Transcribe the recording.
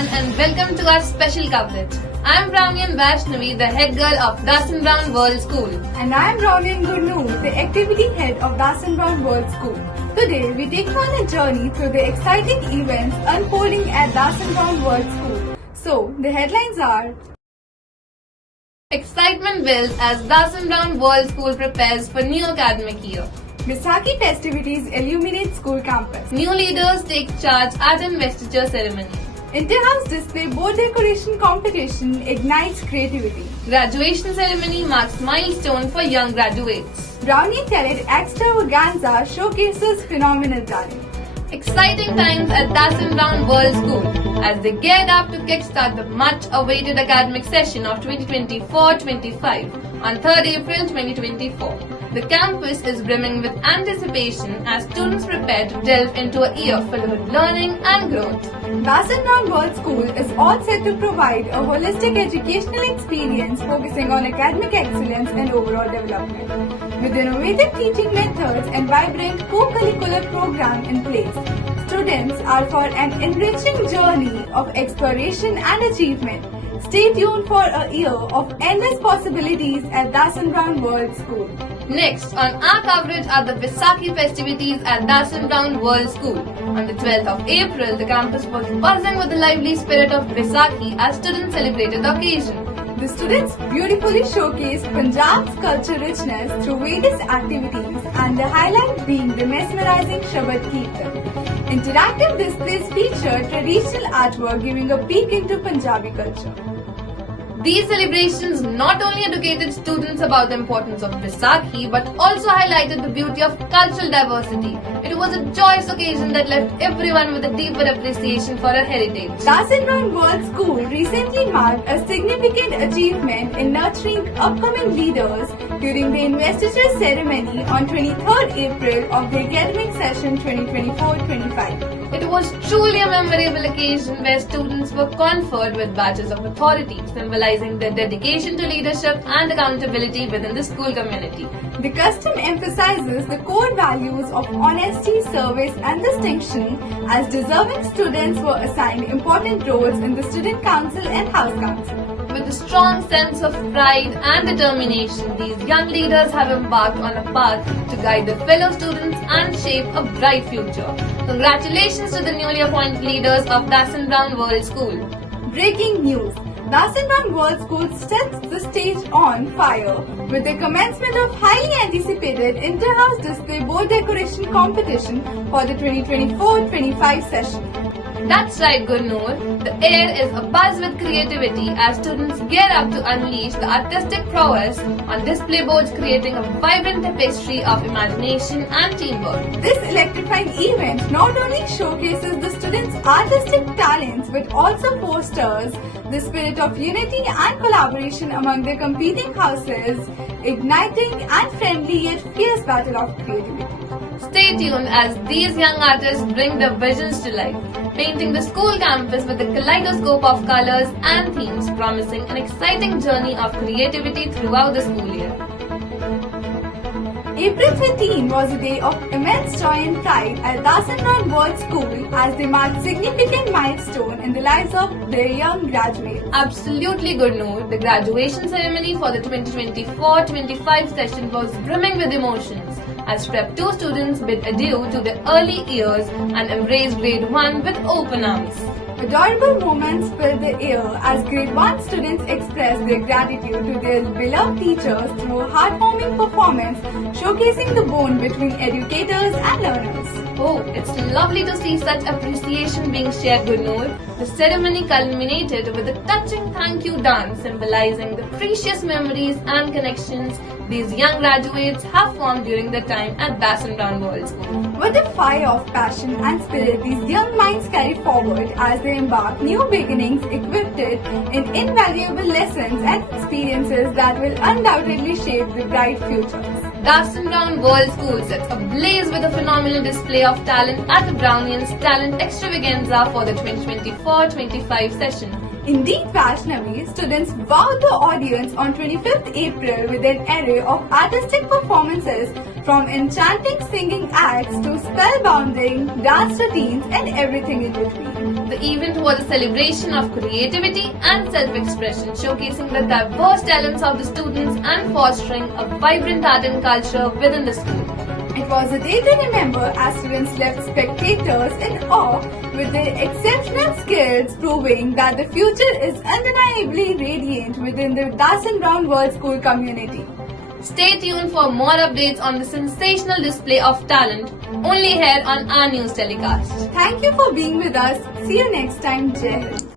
everyone and welcome to our special coverage. I am Brahmin Vaishnavi, the head girl of Dasan Brown World School. And I am Raunian Gurnoor, the activity head of Dasan Brown World School. Today we take you on a journey through the exciting events unfolding at Dasan Brown World School. So, the headlines are: Excitement builds as Dasan Brown World School prepares for new academic year. Baisakhi festivities illuminate school campus. New leaders take charge at investiture ceremony. Inter-house display board decoration competition ignites creativity. Graduation ceremony marks milestone for young graduates. Brownie Talent Extravaganza showcases phenomenal talent. Exciting times at Dasan Brown World School as they geared up to kickstart the much-awaited academic session of 2024-25 on 3rd April 2024. The campus is brimming with anticipation as students prepare to delve into a year filled with learning and growth. Dasan Brown World School is all set to provide a holistic educational experience focusing on academic excellence and overall development. With innovative teaching methods and vibrant co-curricular program in place, students are for an enriching journey of exploration and achievement. Stay tuned for a year of endless possibilities at Dasan Brown World School. Next on our coverage are the Baisakhi festivities at Dasan Brown World School. On the 12th of April, the campus was buzzing with the lively spirit of Baisakhi as students celebrated the occasion. The students beautifully showcased Punjab's culture richness through various activities, and the highlight being the mesmerizing Shabad Kirtan. Interactive displays featured traditional artwork giving a peek into Punjabi culture. These celebrations not only educated students about the importance of Baisakhi but also highlighted the beauty of cultural diversity. It was a joyous occasion that left everyone with a deeper appreciation for our heritage. Dasan Brown World School recently marked a significant achievement in nurturing upcoming leaders during the investiture ceremony on 23rd April of the academic session 2024-25. It was truly a memorable occasion where students were conferred with badges of authority, symbolizing their dedication to leadership and accountability within the school community. The custom emphasizes the core values of honesty, service and distinction, as deserving students were assigned important roles in the student council and house council. With a strong sense of pride and determination, these young leaders have embarked on a path to guide their fellow students and shape a bright future. Congratulations to the newly appointed leaders of Dasan Brown World School. Breaking news: Dasan Brown World School sets the stage on fire with the commencement of highly anticipated inter-house display board decoration competition for the 2024-25 session. That's right, Gurnoor. The air is abuzz with creativity as students gear up to unleash the artistic prowess on display boards, creating a vibrant tapestry of imagination and teamwork. This electrifying event not only showcases the students' artistic talents but also fosters the spirit of unity and collaboration among the competing houses, igniting and friendly yet fierce battle of creativity. Stay tuned as these young artists bring their visions to life, painting the school campus with a kaleidoscope of colors and themes, promising an exciting journey of creativity throughout the school year. April 13 was a day of immense joy and pride at Dasan Brown World School as they marked significant milestone in the lives of their young graduates. Absolutely, Gurnoor. The graduation ceremony for the 2024-25 session was brimming with emotions as Prep 2 students bid adieu to their early years and embraced Grade 1 with open arms. Adorable moments filled the air as Grade 1 students expressed their gratitude to their beloved teachers through a heartwarming performance showcasing the bond between educators and learners. Oh, it's lovely to see such appreciation being shared, Gurnoor. The ceremony culminated with a touching thank you dance symbolizing the precious memories and connections these young graduates have formed during their time at Dasan Brown World School. With the fire of passion and spirit these young minds carry forward as they embark new beginnings equipped in invaluable lessons and experiences that will undoubtedly shape the bright futures. Dasan Brown World School sets ablaze with a phenomenal display of talent at the Brownians Talent Extravaganza for the 2024-25 session. Indeed, Vaishnavi, students wowed the audience on 25th April with an array of artistic performances from enchanting singing acts to spellbinding dance routines and everything in between. The event was a celebration of creativity and self-expression, showcasing the diverse talents of the students and fostering a vibrant art and culture within the school. It was a day to remember as students left spectators in awe with their exceptional skills, proving that the future is undeniably radiant within the Dasan Brown World School community. Stay tuned for more updates on the sensational display of talent only here on our news telecast. Thank you for being with us. See you next time. Jai Hind.